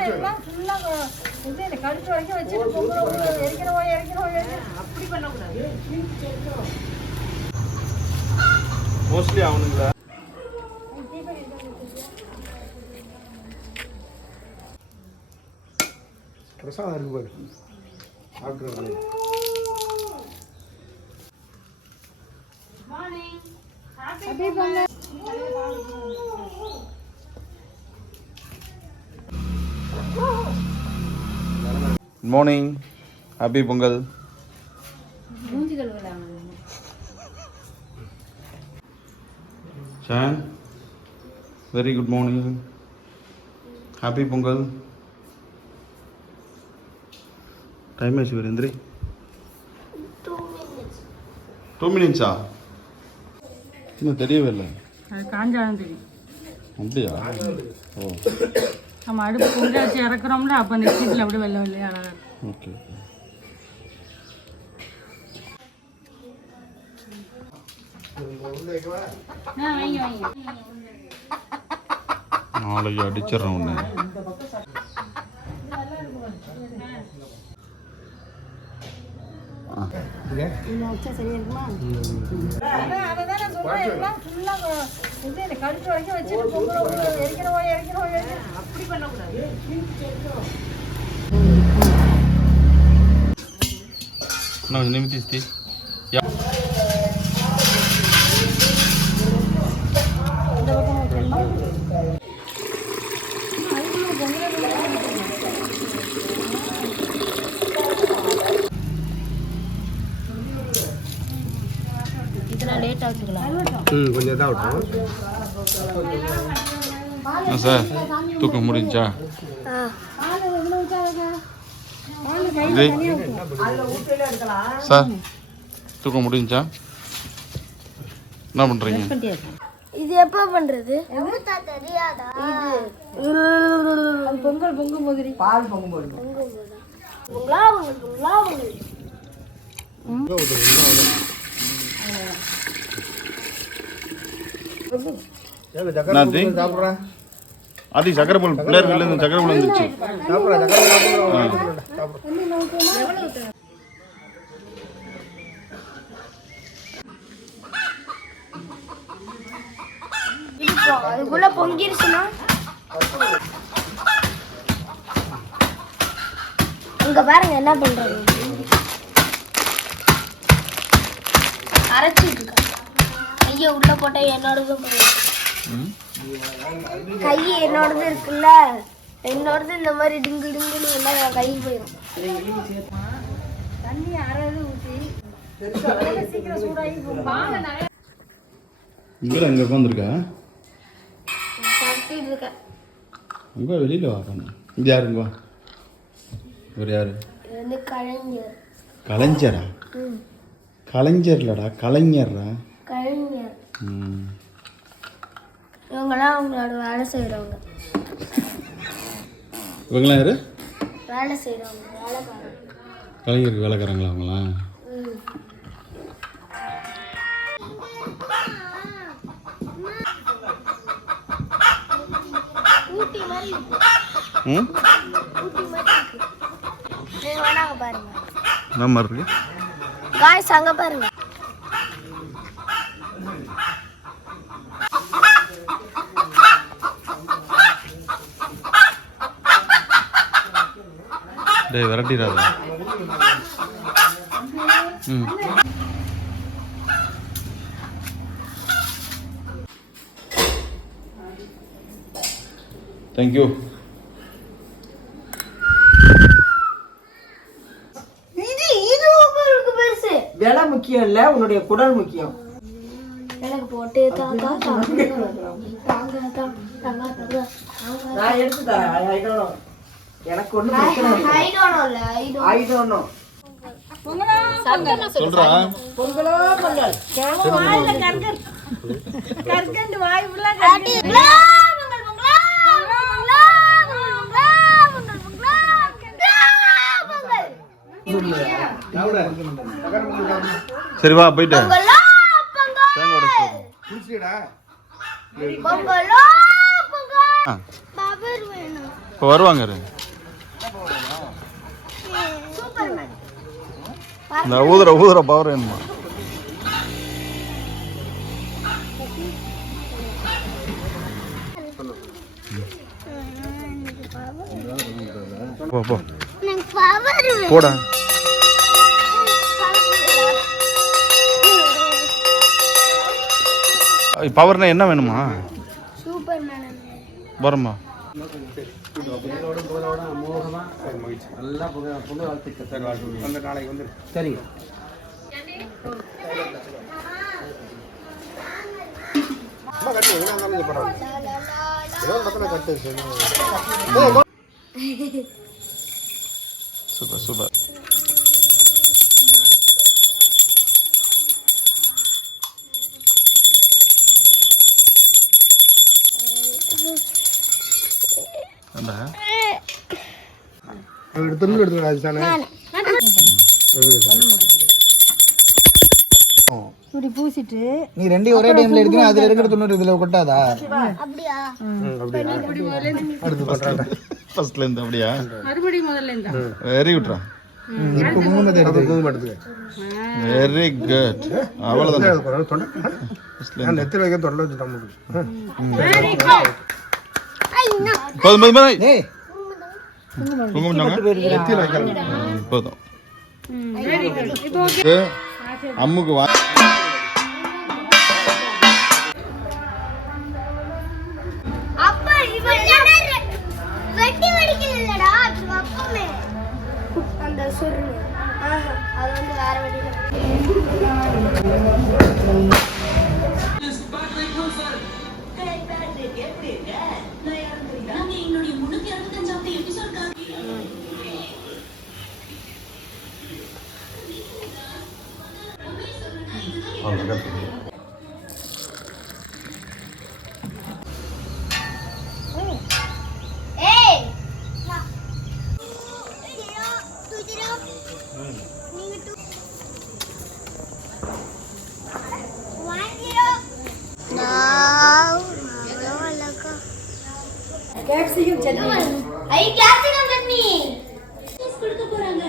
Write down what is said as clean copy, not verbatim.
எல்லாம் ஃபுல்லா இது கழுத்து வரைக்கும் வச்சுட்டு பொங்கல் எரிக்கிறோம் அப்படி பண்ணக்கூடாது. மோஸ்ட்லி அவனுங்களா பிரசாதம் இருக்கு பாரு சாப்பிட்றது. Good morning, happy Pongal. Shaan, very good morning, happy Pongal. Time ஆச்சு வீரேந்திரி. 2 minutes இன்னும் தெரியவே இல்லை. காஞ்சாலும் தெரியும். அப்படியா? ஓ நம்ம அடுப்பு பொங்கல் வச்சு இறக்குறோம்ல, அப்போ அந்த சீட்டில் அப்படியே வெள்ளை வெள்ளையா அழகாக. ஓகே நாளைக்கு அடிச்சிடறோம் ஒன்று. கழுத்து வரைக்கும் வச்சுட்டு பொங்கல் எரிக்கிறோம் அப்படி பண்ணக்கூடாது. நிமித்தி கொஞ்சம் தான் சார் தூக்கம் முடிஞ்சா? சார் தூக்கம் முடிஞ்சா? என்ன பண்றீங்க? இது எப்ப பண்றது? பொங்கல் பொங்கும் போது பால் பொங்கும் போது அது சக்கரை பொங்கல் பிள்ளையார் வீட்டுல இருந்து சக்கரை பொங்கல் வந்துச்சு. அதுக்குள்ள பொங்கிருச்சுன்னா இங்க பாருங்க என்ன பண்றது. அரைச்சிட்டு இருக்க கையை உள்ள போட்டா என்னோடது கை என்னோடது இருக்குல்ல, என்னோடது இந்த மாதிரி டிங்கு டிங்குன்னு எல்லாம் கை போயிடும். தண்ணி அரைது ஊற்றி சீக்கிரம் சூடாகி இங்கே அங்கே உட்காந்துருக்கா? சாப்பிட்டு இருக்கேன். அங்கே வெளியில் வா பண்ண. இது யாருங்க? ஒரு யாரு? இது வந்து கலைஞர். கலைஞரா? கலைஞர் இல்லடா, கலைஞர்ரா. கலைஞர். இவங்கெல்லாம் அவங்களோட வேலை செய்கிறவங்க. இவங்களாம் யாரு? வேலை செய்கிறவங்க, வேலைக்காரங்க. கலைஞருக்கு வேலைக்காரங்களா அவங்களாம்? ஊட்டி மாதிரி இருக்கு. ஊட்டி மாதிரி இருக்கு. நீங்க வேணாங்க பாருங்க. என்ன மாதிரி இருக்கு? காய்ஸ் அங்க பாருங்க. டேய் விரட்டிடாத. தேங்க்யூ. இது உங்களுக்கு பெருசு. விலை முக்கியம் இல்ல, உன்னுடைய குடல் முக்கியம். எனக்கு போட்டு நான் எடுத்து தரேன். எனக்கு ஒண்ணு பிரச்சனை இல்ல. சொல்றா பொங்கலோ பொங்கல். கற்கண்டு வாய் உள்ள சரி வா போயிட்டு இப்போ வருவாங்க இரு. சூப்பர்மேன். இந்த ஊதுற பவர் வேணுமா? போ போ எனக்கு பவர் வேணும். போடா. பவர்னா என்ன வேணுமா? சூப்பர்மேன். வரமா? சரிங்க. Super super. இப்படி பூசிட்டு நீ ரெண்டையும் ஒரே டைம்ல எடுத்தீங்கன்னா அதுல இருக்கிற துண்ணூறு இதுல கொட்டாதா? அப்படியா? அடுத்து பண்றேன். ஃபர்ஸ்ட்ல இருந்து அப்படியா? மறுபடியும் முதல்ல இருந்தா வெரி குட்ரா. இப்போ குங்குமத்தை எடுத்து வெரி குட். அவ்வளவுதான். நான் நெத்தில வைக்க தொண்டை வச்சு தம்பு. போதும் போதும் போதும். ஏய் குங்குமம் தாங்க. நெத்தில வைக்கலாம். போதும். Very good. இப்போ ஓகே. இது அம்முக்கு வா. அப்பா இவன் வெட்டி வெடிக்கலடா. அது அப்பமே அந்த சொரு. அது வந்து வேற வெடில. ஏய் கேப்சிகம் சட்னி. ஐ கேப்சிகம் சட்னி. கொடுக்க போறாங்க.